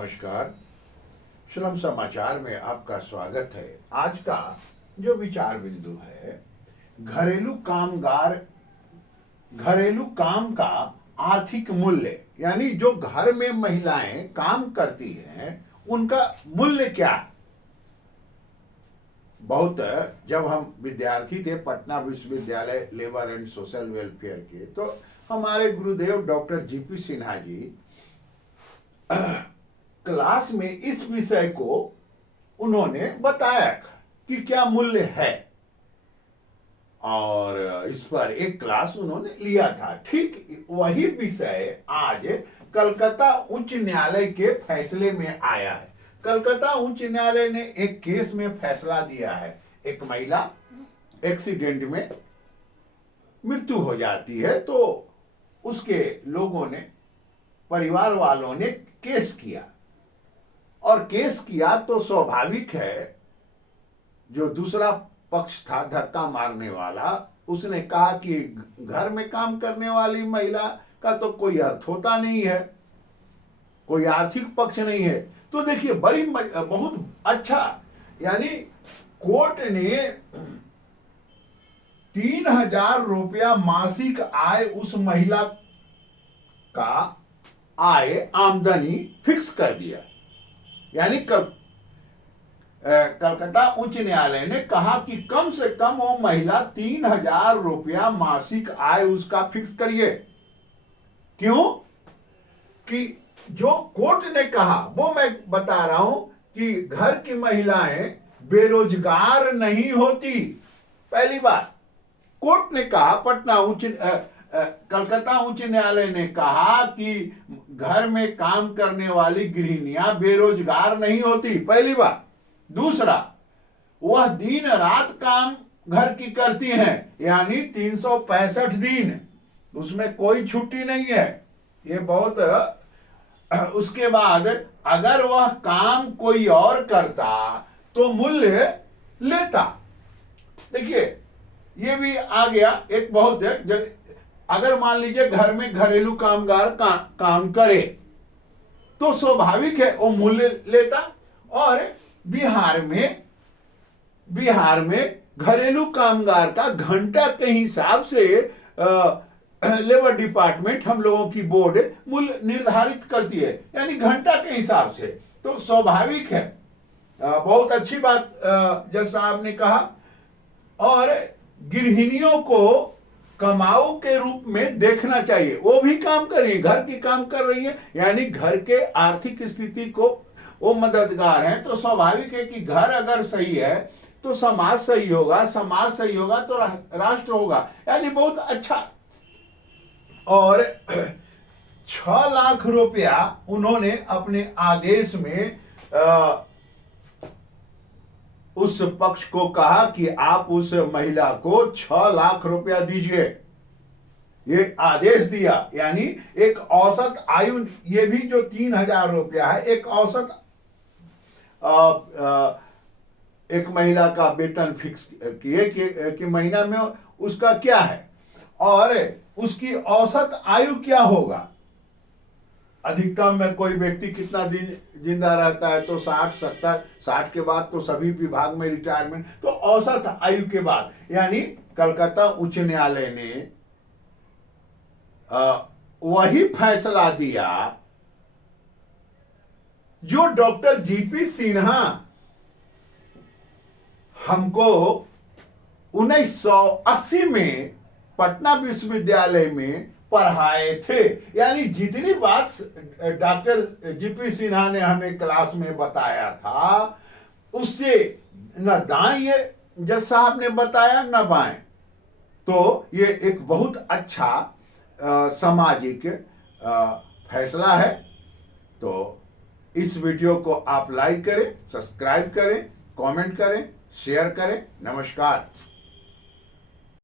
नमस्कार। श्रम समाचार में आपका स्वागत है। आज का जो विचार बिंदु है, घरेलू काम का आर्थिक मूल्य, यानी जो घर में महिलाएं काम करती हैं उनका मूल्य क्या है। बहुत जब हम विद्यार्थी थे पटना विश्वविद्यालय लेबर एंड सोशल वेलफेयर के, तो हमारे गुरुदेव doctor GP Sinha ji class में इस विषय को उन्होंने बताया था कि क्या मूल्य है, और इस पर एक क्लास उन्होंने लिया था। ठीक वही विषय आज कलकत्ता उच्च न्यायालय के फैसले में आया है। कलकत्ता उच्च न्यायालय ने एक केस में फैसला दिया है। एक महिला एक्सीडेंट में मृत्यु हो जाती है, तो उसके लोगों ने, परिवार वालों ने केस किया, और केस किया तो स्वाभाविक है, जो दूसरा पक्ष था धक्का मारने वाला, उसने कहा कि घर में काम करने वाली महिला का तो कोई अर्थ होता नहीं है, कोई आर्थिक पक्ष नहीं है। तो देखिए बहुत अच्छा, यानी कोर्ट ने 3,000 रुपया मासिक आय उस महिला का आमदनी फिक्स कर दिया। यानी कलकत्ता उच्च न्यायालय ने कहा कि कम से कम वो महिला 3,000 रुपया मासिक आय उसका फिक्स करिए। क्यों? कि जो कोर्ट ने कहा वो मैं बता रहा हूं कि घर की महिलाएं बेरोजगार नहीं होती। पहली बात कोर्ट ने कहा, कलकत्ता उच्च न्यायालय ने कहा कि घर में काम करने वाली गृहिणियां बेरोजगार नहीं होती, पहली बात। दूसरा, वह दिन रात काम घर की करती हैं, यानी 365 दिन, उसमें कोई छुट्टी नहीं है। ये बहुत। उसके बाद अगर वह काम कोई और करता तो मूल्य लेता। देखिए ये भी आ गया एक बहुत अगर मान लीजिए घर में घरेलू कामगार काम करे तो स्वाभाविक है वो मूल्य लेता। और बिहार में घरेलू कामगार का घंटा के हिसाब से लेबर डिपार्टमेंट, हम लोगों की बोर्ड मूल्य निर्धारित करती है, यानी घंटा के हिसाब से। तो स्वाभाविक है, बहुत अच्छी बात जज साहब ने कहा। और गृहिणियों को कमाऊ के रूप में देखना चाहिए, वो भी काम कर रही है, घर की काम कर रही है, यानी घर के आर्थिक स्थिति को वो मददगार है। तो स्वाभाविक है कि घर अगर सही है तो समाज सही होगा, समाज सही होगा तो राष्ट्र होगा, यानी बहुत अच्छा। और 6 लाख रुपया उन्होंने अपने आदेश में उस पक्ष को कहा कि आप उस महिला को 6 लाख रुपया दीजिए, ये आदेश दिया। यानी एक औसत आयु, ये भी जो 3,000 रुपया है, एक औसत एक महिला का वेतन फिक्स किए कि महीना में उसका क्या है और उसकी औसत आयु क्या होगा। अधिकतम में कोई व्यक्ति कितना दिन जिंदा रहता है, तो 60 के बाद तो सभी विभाग में रिटायरमेंट, तो औसत आयु के बाद। यानी कलकत्ता उच्च न्यायालय ने वही फैसला दिया जो डॉक्टर जीपी सिन्हा हमको 1980 में पटना विश्वविद्यालय में पढ़ाए थे। यानी जितनी बात डॉक्टर जीपी सिन्हा ने हमें क्लास में बताया था, उससे न दाएं जज साहब ने बताया न बाएं। तो ये एक बहुत अच्छा सामाजिक फैसला है। तो इस वीडियो को आप लाइक करें, सब्सक्राइब करें, कमेंट करें, शेयर करें। नमस्कार।